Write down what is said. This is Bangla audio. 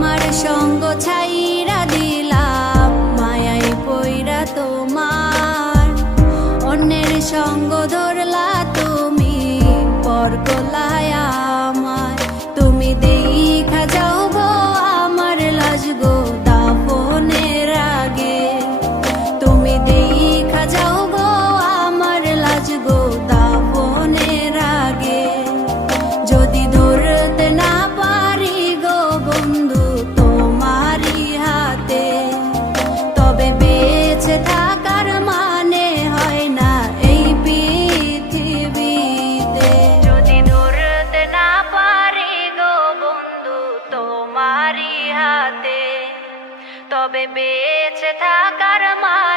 মার সঙ্গ ছাইরা দিলাম মায়াই পইরা তোমার, অন্যের সঙ্গ ধরলা তুমি পর কলায় আমার। তুমি দেখা যাও গো আমার লাজ গো দাফনের আগে, তুমি দেখা যাও গো আমার লাজ গো দাফনের আগে। যদি ধরতে না পারি গো বন্ধু তোমারই হাতে, তবে বেঁচে থাকার মানে হয় না এই পৃথিবীতে। যদি ধরতে না পারি গো বন্ধু তোমারই হাতে, তবে বেঁচে থাকার মানে